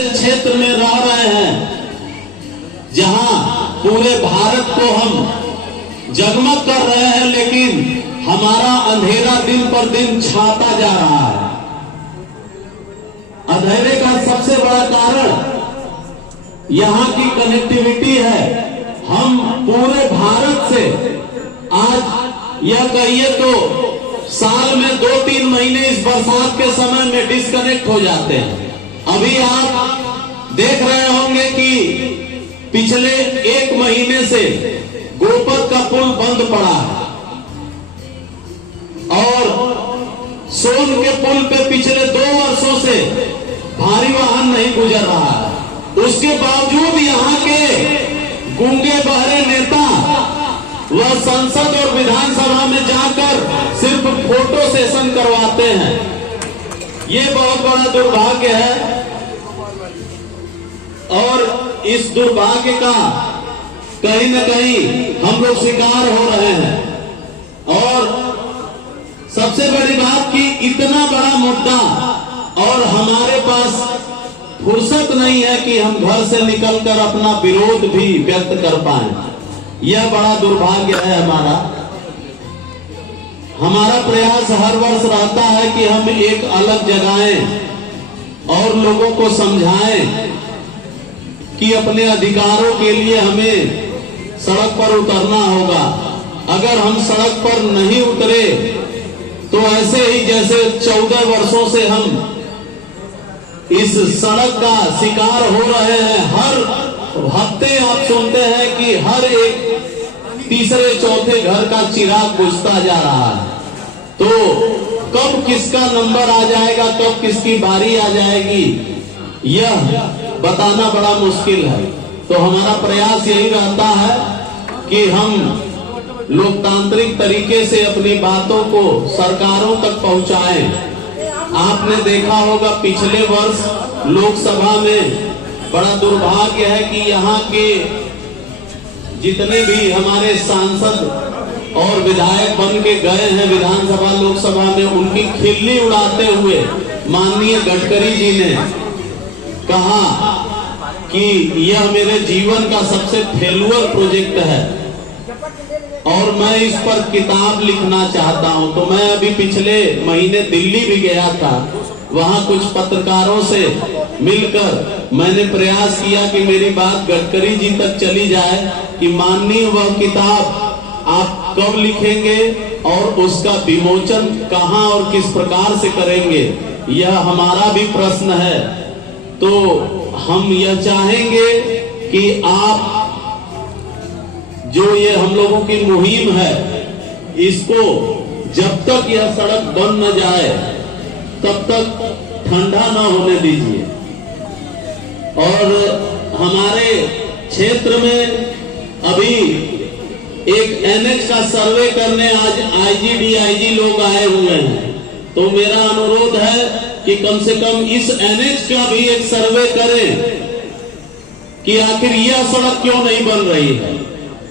क्षेत्र में रह रहे हैं जहां पूरे भारत को हम जगमग कर रहे हैं, लेकिन हमारा अंधेरा दिन पर दिन छाता जा रहा है। अंधेरे का सबसे बड़ा कारण यहां की कनेक्टिविटी है। हम पूरे भारत से आज यह कहिए तो साल में 2-3 महीने इस बरसात के समय में डिस्कनेक्ट हो जाते हैं। अभी आप देख रहे होंगे कि पिछले 1 महीने से गोपद का पुल बंद पड़ा है और सोन के पुल पे पिछले 2 वर्षों से भारी वाहन नहीं गुजर रहा है। उसके बावजूद यहाँ के गूंगे बहरे नेता वह संसद और विधानसभा में जाकर सिर्फ फोटो सेशन करवाते हैं। ये बहुत बड़ा दुर्भाग्य है और इस दुर्भाग्य का कहीं न कहीं हम लोग शिकार हो रहे हैं। और सबसे बड़ी बात कि इतना बड़ा मुद्दा और हमारे पास फुर्सत नहीं है कि हम घर से निकलकर अपना विरोध भी व्यक्त कर पाएं। यह बड़ा दुर्भाग्य है हमारा। हमारा प्रयास हर वर्ष रहता है कि हम एक अलग जगाएं और लोगों को समझाएं कि अपने अधिकारों के लिए हमें सड़क पर उतरना होगा। अगर हम सड़क पर नहीं उतरे तो ऐसे ही जैसे 14 वर्षों से हम इस सड़क का शिकार हो रहे हैं। हर हफ्ते आप सुनते हैं कि हर एक तीसरे चौथे घर का चिराग बुझता जा रहा है। तो कब किसका नंबर आ जाएगा, कब किसकी बारी आ जाएगी, यह बताना बड़ा मुश्किल है। तो हमारा प्रयास यही रहता है कि हम लोकतांत्रिक तरीके से अपनी बातों को सरकारों तक पहुंचाएं। आपने देखा होगा पिछले वर्ष लोकसभा में बड़ा दुर्भाग्य है कि यहाँ के जितने भी हमारे सांसद और विधायक बन के गए हैं विधानसभा लोकसभा में, उनकी खिल्ली उड़ाते हुए माननीय गडकरी जी ने कहा कि यह मेरे जीवन का सबसे फेल्युअर प्रोजेक्ट है और मैं इस पर किताब लिखना चाहता हूं। तो मैं अभी पिछले महीने दिल्ली भी गया था। वहां कुछ पत्रकारों से मिलकर मैंने प्रयास किया कि मेरी बात गडकरी जी तक चली जाए कि माननीय वह किताब आप कब लिखेंगे और उसका विमोचन कहां और किस प्रकार से करेंगे, यह हमारा भी प्रश्न है। तो हम यह चाहेंगे कि आप जो ये हम लोगों की मुहिम है, इसको जब तक यह सड़क बन न जाए तब तक ठंडा न होने दीजिए। और हमारे क्षेत्र में अभी एक एनएच का सर्वे करने आज आईजी डीआईजी लोग आए हुए हैं। तो मेरा अनुरोध है कि कम से कम इस एनएच का भी एक सर्वे करें कि आखिर यह सड़क क्यों नहीं बन रही है।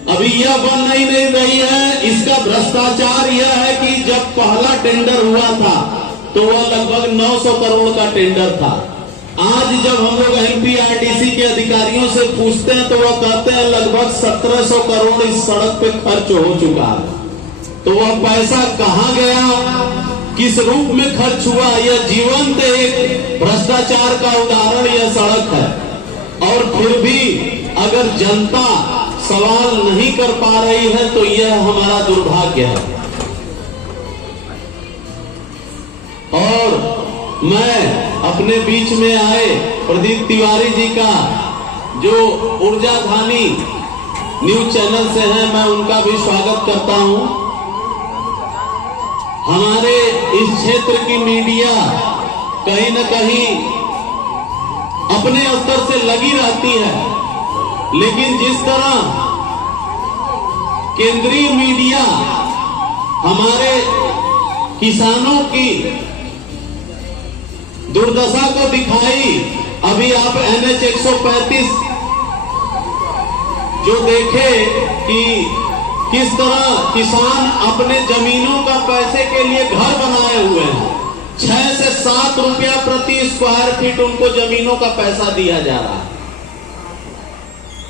अभी यह बन नहीं रही है। इसका भ्रष्टाचार यह है कि जब पहला टेंडर हुआ था तो वह लगभग 900 करोड़ का टेंडर था। आज जब हम लोग एमपीआरडीसी के अधिकारियों से पूछते हैं तो वह कहते हैं लगभग 1700 करोड़ इस सड़क पे खर्च हो चुका है। तो वह पैसा कहां गया, किस रूप में खर्च हुआ, यह जीवंत एक भ्रष्टाचार का उदाहरण यह सड़क है। और फिर भी अगर जनता सवाल नहीं कर पा रही है तो यह हमारा दुर्भाग्य है। और मैं अपने बीच में आए प्रदीप तिवारी जी का जो ऊर्जा धानी न्यूज चैनल से हैं, मैं उनका भी स्वागत करता हूं। हमारे इस क्षेत्र की मीडिया कहीं न कहीं अपने स्तर से लगी रहती है, लेकिन जिस तरह केंद्रीय मीडिया हमारे किसानों की दुर्दशा को दिखाई, अभी आप NH 135 जो देखे कि किस तरह किसान अपने जमीनों का पैसे के लिए घर बनाए हुए हैं। 6 से 7 रुपया प्रति स्क्वायर फीट उनको जमीनों का पैसा दिया जा रहा है।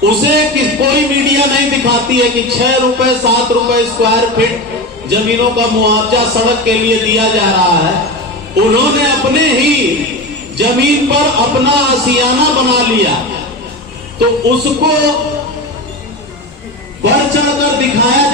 उसे कोई मीडिया नहीं दिखाती है कि 6 रुपए 7 रुपए स्क्वायर फीट जमीनों का मुआवजा सड़क के लिए दिया जा रहा है। उन्होंने अपने ही जमीन पर अपना आशियाना बना लिया, तो उसको बढ़ चढ़कर दिखाया